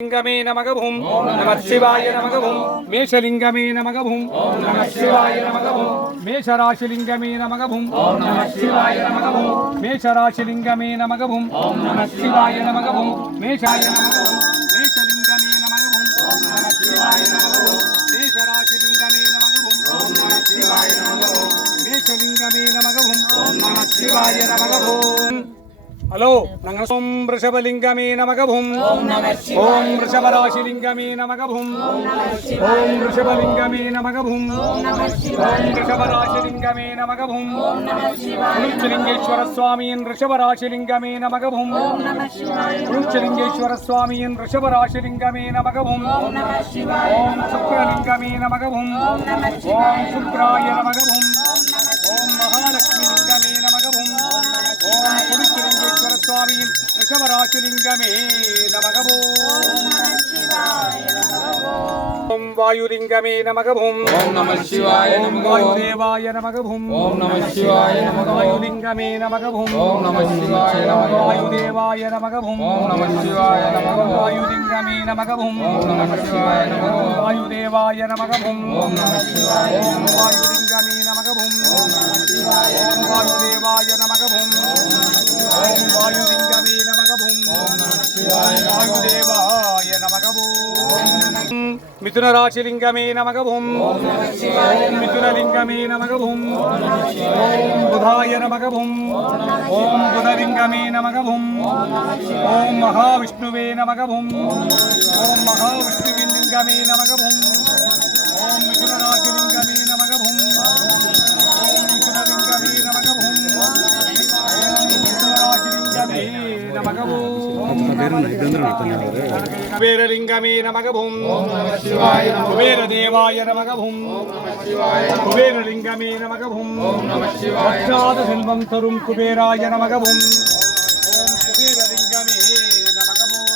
लिंगमे नमः भूम नमः शिवाय नमः भूम मेषलिंगमे नमः भूम नमः शिवाय नमः भूम मेषराशिलिंगमे नमः भूम नमः शिवाय नमः भूम मेषराशिलिंगमे नमः भूम नमः शिवाय नमः भूम मेषाय नमः भूम मेषलिंगमे नमः भूम नमः शिवाय नमः भूम मेषराशिलिंगमे नमः भूम नमः शिवाय नमः भूम मेषलिंगमे नमः भूम नमः शिवाय नमः भूम हेलो ओम वृषभलिंगमे नमः भूम ओम वृषभराशिलिंगमे नमः भूम ओम वृषभलिंगमे नमः भूम ओम वृषभराशिलिंगमे नमः भूम कुरुचलिंगेश्वर स्वामी वृषभराशिलिंगमे नमः भूम कुरुचलिंगेश्वर स्वामी वृषभराशिलिंगमे नमः भूम ओम शुक्रलिंगमे नमः भूम ओम शुक्राय नमः भूम ओम महालक्ष्मीलिंगमे नमः भूम ओम कुरुचलिंगेश्वर स्वामी वृषभराशिलिंगमे नमः ओम वायुलिंगमे नमः भूम ओम नमः शिवाय नमः वायुदेवाय नमः भूम ओम नमः शिवाय नमः वायुलिंगमे नमः भूम ओम नमः शिवाय नमः वायुदेवाय नमः भूम ओम नमः शिवाय नमः वायुलिंगमे नमः भूम ओम नमः शिवाय नमः वायुदेवाय नमः भूम ओम नमः शिवाय ओम वायुलिंगमे नमः भूम ओम नमः शिवाय ओम वायुदेवाय नमः भूम ओम वायुलिंगमे नमः भूम ओम नमः शिवाय वायुदेवाय नमः भूम मिथुन राशिलिंगमे नमः भूम ओम मिथुनलिंगमे नमः भूम ओम बुधाय नमः भूम ओम बुधलिंगमे नमः भूम ओम महाविष्णुवे नमः भूम ओम महाविष्णुलिंगमे नमः भूम ओम मिथुन राशिलिंगमे नमः भूम ओम मिथुनलिंगमे नमः भूम ओम मिथुन राशिलिंगमे नमः भूम कुबेरलिंगमे नमः भूम कुबेरदेवाय नमः भूम कुबेरलिंगमे नमः भूम साक्षात् सेल्वं तरुं कुबेराय नमः भूम ओम कुबेरलिंगमे नमः भूम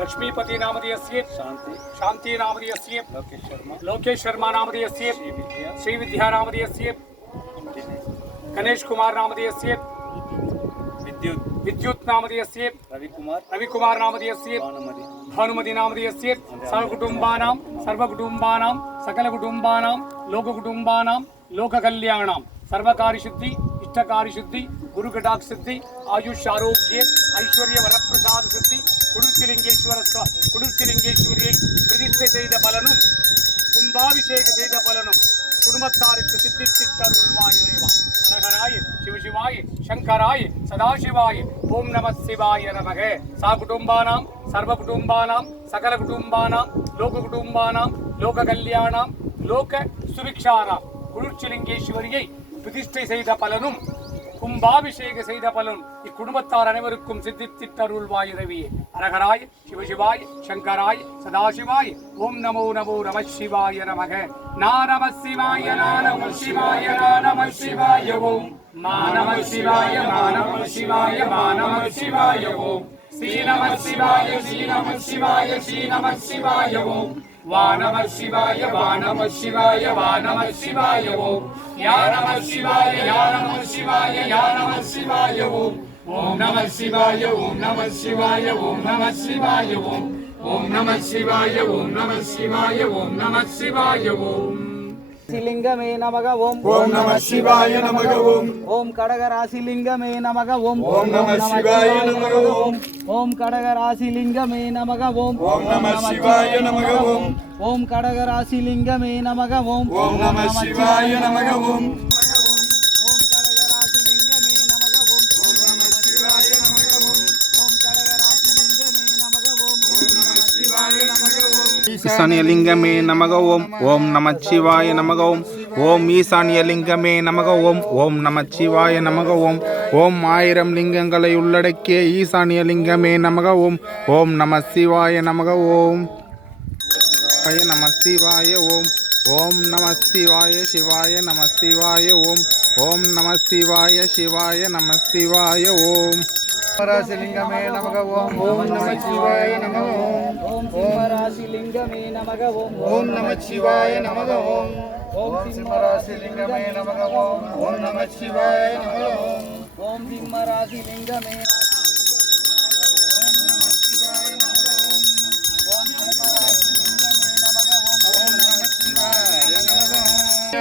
लक्ष्मीपति नामधेयस्य शांति नामधेयस्य लोकेश शर्मा नामधेयस्य श्री विद्या नामधेयस्य गणेश कुमार नामधेयस्य विद्युत नामधेयस्य रविकुमार नामधेयस्य भानुमति नामधेयस्य सर्वकुटुंबानां सकलकुटुंबानां लोककुटुंबानां लोककल्याणां सर्वकार्यसिद्धि इष्टकार्यसिद्धि गुरुकटाक्षसिद्धि आयुष आरोग्य ऐश्वर्य वरप्रसाद सिद्धि குடுர்ச்சிலிங்கேஸ்வரியை பிரதிஷ்டை செய்த பலனும் கும்பாபிஷேக செய்த பலனும் குடும்பத்தாருக்கு சித்தித்தருள்வாய் இறைவா. ஹரஹராய சிவசிவாய சங்கராய சதாசிவாய ஓம் நம சிவாய நமக. சா குடும்பானாம் சர்வ குடும்பானாம் சகல குடும்பானாம் லோக குடும்பானாம் லோக கல்யாணாம் லோக சுபிக்ஷானாம் குடுர்ச்சிலிங்கேஸ்வரியை பிரதிஷ்டை செய்த பலனும் கும்பாபிஷேக செய்த பலன் இக்குடும்பத்தார் அனைவருக்கும் சித்தித்தருள்வாய் இறைவியே. ஹரஹராய சிவசிவாய சங்கராய சதாசிவாய ஓம் நமோ நமோ நம சிவாய நமக. நா நம சிவாய நா நம சிவாய நா நம சிவாய ஓம் மா நம சிவாய மா நம சிவாய மா நம சிவாய ஓம் ஸ்ரீ நம சிவாய ஸ்ரீ நம சிவாய ஸ்ரீ நம சிவாய ஓம் வா நம சிவாய வா நம சிவாய வா நம சிவாய ஓம் யா நம சிவாய யா நம சிவாய யா நம சிவாய ஓம் ஓம் நம சிவாய ஓம் நம சிவாய ஓம் நம சிவாய ஓம் ஓம் நம சிவாய ஓம் நம சிவாய ஓம் நம சிவாய ஓம் லிங்கமே நமக ஓம் ஓம் நம சிவாய நமக ஓம் ஓம் கடகராசி லிங்கமே நமக ஓம் ஓம் நம சிவாய நமக ஓம் ஓம் கடகராசி லிங்கமே நமக ஓம் ஓம் நம சிவாய நமக ஓம் ஓம் கடகராசி லிங்கமே நமக ஓம் ஓம் நம சிவாய நமக ஓம் ஓம் கடகராசி லிங்கமே நமக ஓம் ஓம் நம சிவாய நமக ஓம் ஓம் கடகராசி லிங்கமே நமக ஓம் ஓம் நம சிவாய நமக ஓம் ஈசானியலிங்கமே நமக ஓம் ஓம் நமச்சிவாய நமக ஓம் ஓம் ஈசானியலிங்கமே நமக ஓம் ஓம் நமச்சிவாய நமக ஓம் ஓம் 1000 லிங்கங்களை உள்ளடக்கிய ஈசானியலிங்கமே நமக ஓம் ஓம் நம சிவாய நமக ஓம் நம சிவாய ஓம் ஓம் நம சிவாய சிவாய நம சிவாய ஓம் ஓம் நம சிவாய சிவாய நம சிவாய ஓம் ராசிலிங்கமே நமக ஓம் ஓம் நம சிவாய நமக ஓம் ஓம் சிம்மராசி லிங்கமே நமக ஓம் ஓம் நம சிவாய நமக ஓம் ஓம் சிம்மராசி லிங்கமே நமக ஓம் ஓம் நம சிவாய நமக ஓம் ஓம் சிம்ம ராசி லிங்கமே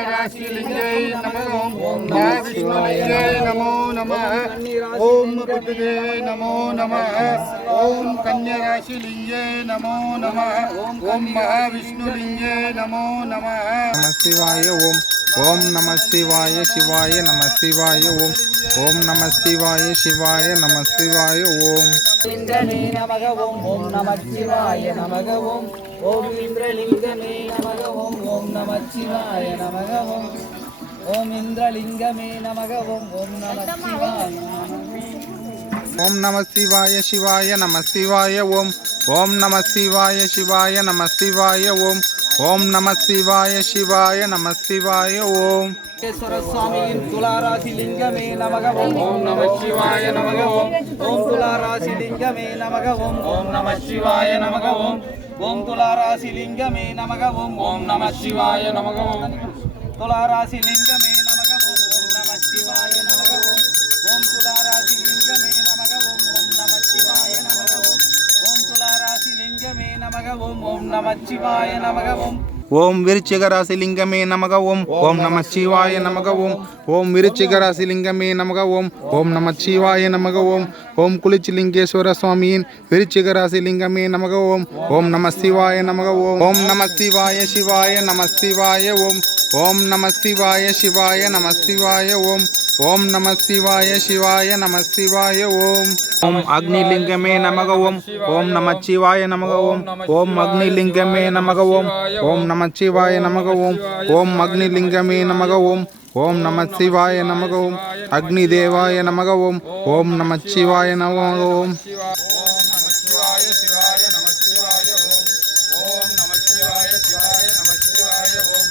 ராசிலிங்கே நமக ஓம் மகாவிஷ்ணுலிங்கே நமோ நமः ஓம் புத்தே நமோ நமः ஓம் கன்யராசிலிங்கே நமோ நமः ஓம் மகாவிஷ்ணுலிங்கே நமோ நமः நம சிவாய ஓம் ஓம் நம சிவாய சிவாய நம சிவாய ஓம் ஓம் நம சிவாய சிவாய நம சிவாய ஓம் லிங்கமே நமக ஓம் ஓம் நமச்சிவாய நமக ஓம் ஓம் இந்திரலிங்கமே நமக ஓம் ஓம் நமச்சிவாய நமக ஓம் ஓம் இந்திரலிங்கமே நமக ஓம் ஓம் நமச்சிவாய ஓம் நம சிவாய சிவாய நம சிவாய ஓம் ஓம் நம சிவாய சிவாய நம சிவாய ஓம் ஓம் நம சிவாய சிவாய நம சிவாய ஓம் சுவாமியின் துளாராசி லிங்கமே நமக ஓம் ஓம் நமச்சிவாய நமக ஓம் ஓம் துளாராசி லிங்கமே நமக ஓம் ஓம் நமச்சிவாய நமக ஓம் ஓம் துளாராசி லிங்கமே நமக ஓம் ஓம் நமச்சிவாய நமக ஓம் துளாராசி லிங்கமே நமக ஓம் ஓம் நமச்சிவாய நமக ஓம் ஓம் துளாராசி லிங்கமே நமக ஓம் ஓம் நமச்சிவாய நமக ஓம் ஓம் துளாராசி லிங்கமே நமக ஓம் ஓம் நமச்சிவாய நமக ஓம் ஓம் விருச்சிக ராசி லிங்கமே நமக ஓம் ஓம் நம சிவாய நமக ஓம் ஓம் விருச்சிக ராசி லிங்கமே நமக ஓம் ஓம் நம சிவாய நமக ஓம் ஓம் குளிச்சிலிங்கேஸ்வர சுவாமியின் விருச்சிக ராசி லிங்கமே நமக ஓம் ஓம் நம சிவாய நமக ஓம் ஓம் நம சிவாய சிவாய நம சிவாய ஓம் ஓம் நம சிவாய சிவாய நம சிவாய ஓம் ஓம் நம சிவாய சிவாய நம சிவாய ஓம் ஓம் அக்னிலிங்கமே நமக ஓம் ஓம் நம சிவாய நமக ஓம் ஓம் அக்னிலிங்கமே நமக ஓம் ஓம் நம சிவாய நமக ஓம் ஓம் அக்னிலிங்கமே நமக ஓம் ஓம் நம சிவாய நமக ஓம் அக்னி தேவாய நமக ஓம் ஓம் நம சிவாய நமக ஓம்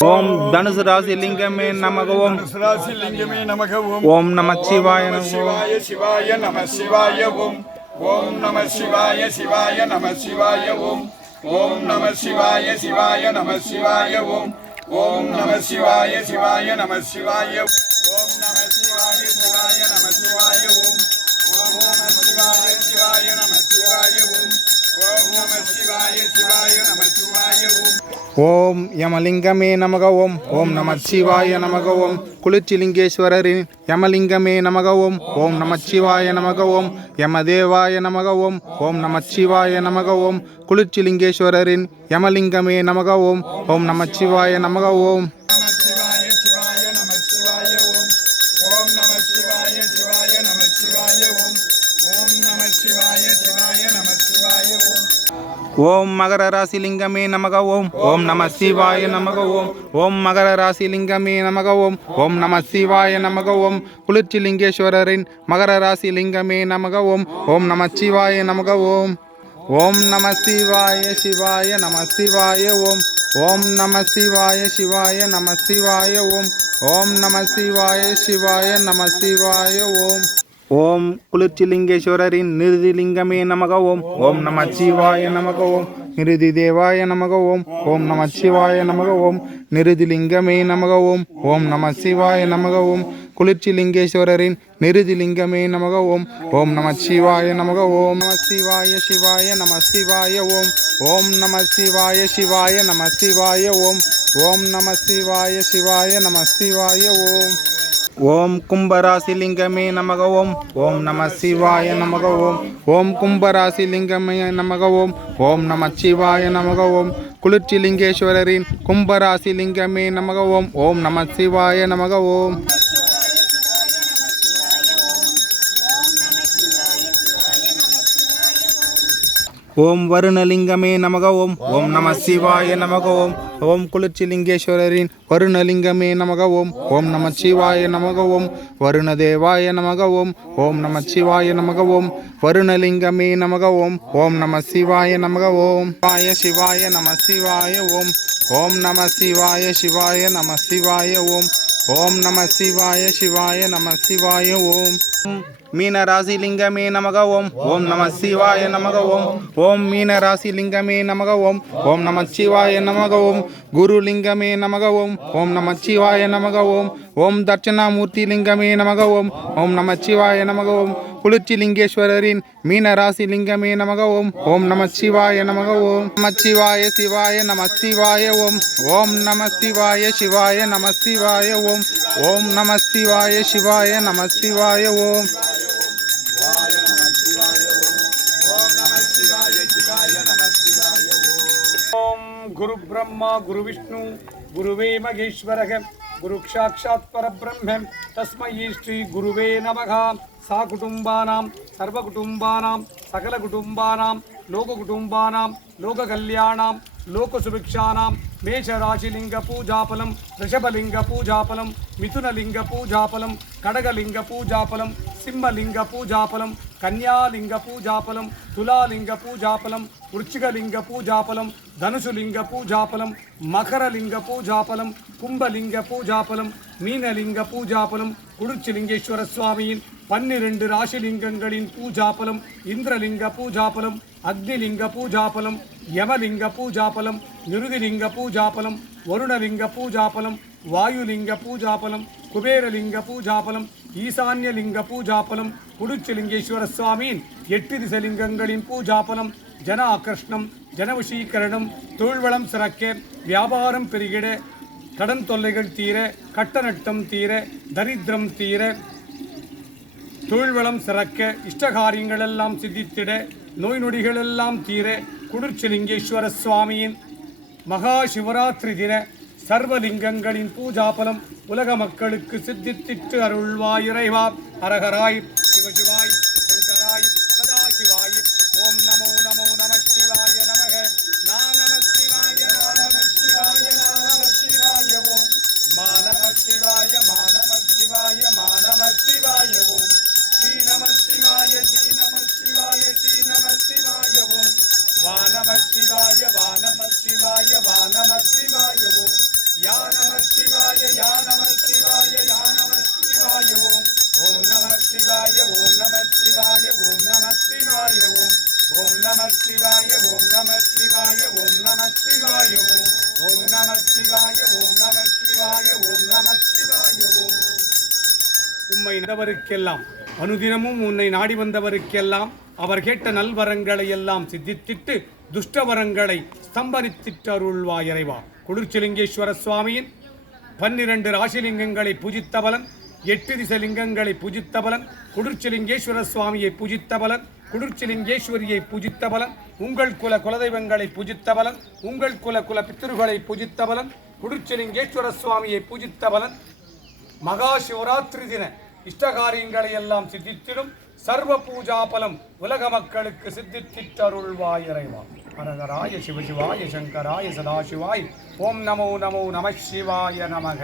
ஓம் தனுசு ராசி லிங்கமே நமக ஓம் ராசிலிங்கமே நமக ஓம் நம சிவாய நமக ஓம் சிவாய சிவாய நம சிவாய ஓம் ஓம் நம சிவாய சிவாய நம சிவாய ஓம் ஓம் நம சிவாய சிவாய நம சிவாய ஓம் ஓம் நம சிவாய சிவாய நம சிவாய ஓம் நம சிவாய சிவாய நம சிவாய ஓம் ஓம் நம சிவாய சிவாய நம சிவாய ஓம் ஓம் நம சிவாய சிவாய நம சிவாய ஓம் ஓம் யமலிங்கமே நமக ஓம் ஓம் நம சிவாய நமக ஓம் குளிச்சிலிங்கேஸ்வரரின் யமலிங்கமே நமக ஓம் ஓம் நம சிவாய நமக ஓம் யமதேவாய நமக ஓம் ஓம் நம சிவாய நமக ஓம் குளிச்சிலிங்கேஸ்வரரின் யமலிங்கமே நமக ஓம் ஓம் நம சிவாய நமக ஓம் நம சிவாய சிவாய நம சிவாய ஓம் ஓம் நம சிவாய சிவாய நம சிவாய ஓம் ஓம் நம சிவாய சிவாய நம சிவாய ஓம் ஓம் மகர ராசி லிங்கமே நமக ஓம் ஓம் நம சிவாய நமக ஓம் ஓம் மகர ராசி லிங்கமே நமக ஓம் ஓம் நம சிவாய நமக ஓம் குளிர்ச்சிலிங்கேஸ்வரரின் மகர ராசி லிங்கமே நமக ஓம் ஓம் நம சிவாய நமக ஓம் ஓம் நம சிவாய சிவாய நம சிவாய ஓம் ஓம் நம சிவாய சிவாய நம சிவாய ஓம் ஓம் நம சிவாய சிவாய நம சிவாய ஓம் ஓம் குளிர்ச்சிலிங்கேஸ்வரரின் நிருதிலிங்கமே நமக ஓம் ஓம் நம சிவாய நமக ஓம் நிருதி தேவாய நமக ஓம் ஓம் நம சிவாய நமக ஓம் நிருதிலிங்கமே நமக ஓம் ஓம் நம சிவாய நமக ஓம் குளிர்ச்சிலிங்கேஸ்வரரின் நிருதிலிங்கமே நமக ஓம் ஓம் நம சிவாய நமக ஓம் நம சிவாய சிவாய நம சிவாய ஓம் ஓம் நம சிவாய சிவாய நம சிவாய ஓம் ஓம் நம சிவாய சிவாய நம சிவாய ஓம் ஓம் கும்பராசி லிங்கமே நமக ஓம் ஓம் நம சிவாய நமக ஓம் ஓம் கும்பராசி லிங்கமே நமக ஓம் ஓம் நம சிவாய நமக ஓம் குளிர்ச்சிலிங்கேஸ்வரரின் கும்பராசி லிங்கமே நமக ஓம் ஓம் நம சிவாய நமக ஓம் ஓம் வருணலிங்கமே நமக ஓம் ஓம் நம சிவாய நமக ஓம் ஓம் குளிர்ச்சிலிங்கேஸ்வரரின் வருணலிங்கமே நமக ஓம் ஓம் நம சிவாய நமக ஓம் வருணதேவாய நமக ஓம் ஓம் நம சிவாய நமக ஓம் வருணலிங்கமே நமக ஓம் ஓம் நம சிவாய நமக ஓம் சிவாய சிவாய நம சிவாய ஓம் ஓம் நம சிவாய சிவாய நம சிவாய ஓம் ஓம் நம சிவாய சிவாய நம சிவாய ஓம் மீன ராசி லிங்கமே நமக ஓம் ஓம் நம சிவாய நமக ஓம் ஓம் மீன ராசி லிங்கமே நமக ஓம் ஓம் நம சிவாய நமக ஓம் குரு லிங்கமே நமக ஓம் ஓம் நம சிவாய நமக ஓம் ஓம் தட்சிணாமூர்த்தி லிங்கமே நமக ஓம் ஓம் நம சிவாய நமக ஓம் குளிர்ச்சி லிங்கேஸ்வரரின் மீன ராசி லிங்கமே நமக ஓம் ஓம் நம சிவாய நமக ஓம் நம சிவாய சிவாய நம சிவாய ஓம் ஓம் நம சிவாய சிவாய நம சிவாய ஓம் ஓம் நம சிவாய சிவாய நம சிவாய ஓம் ஓம் குரு பிரம்மா குரு விஷ்ணு குருவே மகேஸ்வரக குரு சாட்சாத் பரபிரம்ம தஸ்மை ஸ்ரீ குருவே நமக சா குடும்பானாம் சர்வ குடும்பானாம் சகல குடும்பானாம் லோக குடும்பானாம் லோக கல்யாணாம் லோக சுபிக்ஷானாம் மேஷராசிலிங்க பூஜாபலம் ரிஷபலிங்க பூஜாபலம் மிதுனலிங்க பூஜாபலம் கடகலிங்க பூஜாபலம் சிம்மலிங்க பூஜாபலம் கன்யாலிங்க பூஜாபலம் துலாலிங்க பூஜாபலம் விருச்சிகலிங்க பூஜாபலம் தனுசுலிங்க பூஜாபலம் மகரலிங்க பூஜாபலம் கும்பலிங்க பூஜாபலம் மீனலிங்க பூஜாபலம் குளிர்ச்சிலிங்கேஸ்வர சுவாமியின் 12 ராசிலிங்கங்களின் பூஜாபலம் இந்திரலிங்க பூஜாபலம் அக்னிலிங்க பூஜாபலம் யமலிங்க பூஜாபலம் நிருதிலிங்க பூஜாபலம் வருணலிங்க பூஜாபலம் வாயுலிங்க பூஜாபலம் குபேரலிங்க பூஜாபலம் ஈசான்யலிங்க பூஜாபலம் குளிர்ச்சிலிங்கேஸ்வர சுவாமியின் 8 திசலிங்கங்களின் பூஜாபலம் ஜன ஆகர்ஷ்ணம் ஜனவசீகரணம் தொழில்வளம் சிறக்க வியாபாரம் பெருகிட கடன் தொல்லைகள் தீர கட்டநட்டம் தீர தரித்திரம் தீர தொழில்வளம் சிறக்க இஷ்டகாரியங்கள் எல்லாம் சித்தித்திட நோய் நொடிகள் எல்லாம் தீர குளிர்ச்சிலிங்கேஸ்வர சுவாமியின் மகா சிவராத்திரி தின சர்வலிங்கங்களின் பூஜாபலம் உலக மக்களுக்கு சித்தித்திட்டு அருள்வாய் இறைவா. அரகராய் சிவசிவாய் சங்கராய் சதாசிவாய். ஓம் நமோ நமோ நம சிவாய நமக. நம சிவாய நம சிவாய நம சிவாய ஓம் மா நம சிவாய மா நம சிவாய மா நம சிவாய ஓம் ஸ்ரீ நம சிவாய ஸ்ரீ நம சிவாய ஸ்ரீ நம சிவாய ஓம் வா நம சிவாய வா நம சிவாய வா நம சிவாய ஓம் யா நம சிவாய யா நம சிவாய யா நம சிவாய ஓம் ஓம் நம சிவாய ஓம் நம சிவாய ஓம் நம சிவாய ஓம் ஓம் நம சிவாய ஓம் நம சிவாய ஓம் நம சிவாய ஓம் ஓம் நம சிவாய ஓம் நம சிவாய ஓம் நம சிவாய ஓம். உம்மை நடவருக்கெல்லாம் அனுதினமும் உன்னை நாடி வந்தவருக்கெல்லாம் அவர் கேட்ட நல்வரங்களை எல்லாம் சித்தித்திட்டு துஷ்டவரங்களை ஸ்தம்பனித்திட்டு அருள்வாய் இறைவா. குளிர்ச்சிலிங்கேஸ்வர சுவாமியின் 12 ராசிலிங்கங்களை பூஜித்த பலன், 8 திசலிங்கங்களை பூஜித்த பலன், குளிர்ச்சிலிங்கேஸ்வர சுவாமியை பூஜித்த பலன், குளிர்ச்சிலிங்கேஸ்வரியை பூஜித்த பலன், உங்கள் குலதெய்வங்களை பூஜித்த பலன், உங்கள் குல பித்திருகளை பூஜித்த பலன், குளிர்ச்சிலிங்கேஸ்வர சுவாமியை பூஜித்த பலன், மகா சிவராத்திரி தின இஷ்டகாரியங்களை எல்லாம் சித்தித்திடும் சர்வ பூஜா பலம் உலக மக்களுக்கு சித்தித்திட்டருள்வாய் இறைவா. அரகராய சிவசிவாய சங்கராய சதாசிவாய். ஓம் நமோ நமோ நம சிவாய நமக.